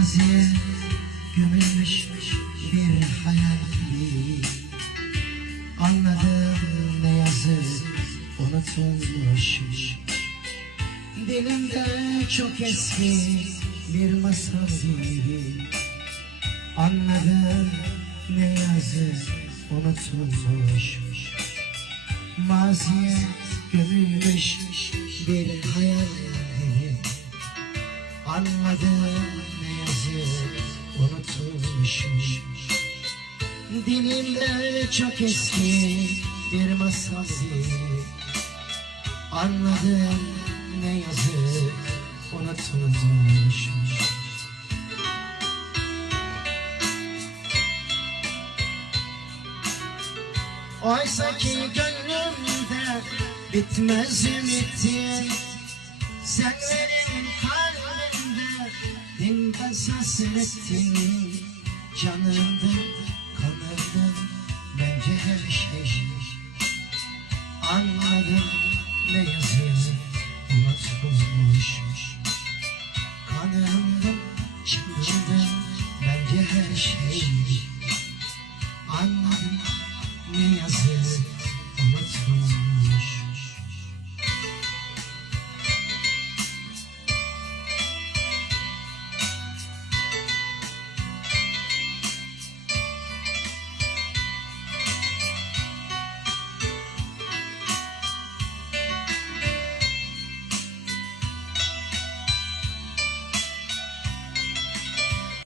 Maziye gömülmüş bir hayal gibi Anladım ne yazık unutulmuş. Dilimde çok eski bir masal gibi. Anladım ne yazık unutulmuş. Maziye gömülmüş bir hayal gibi. Anladım unutulmuşum Dilimde çok eski bir masal Anladım ne yazık unutulmuşum Oysa ki gönlümde bitmez ümitin Senlerin kalbimde dinmez hasretin Canımdır, kanımdır, bence her şey. Anladım ne yazık unutulmuş Kanımdır, canımdır, bence her şey.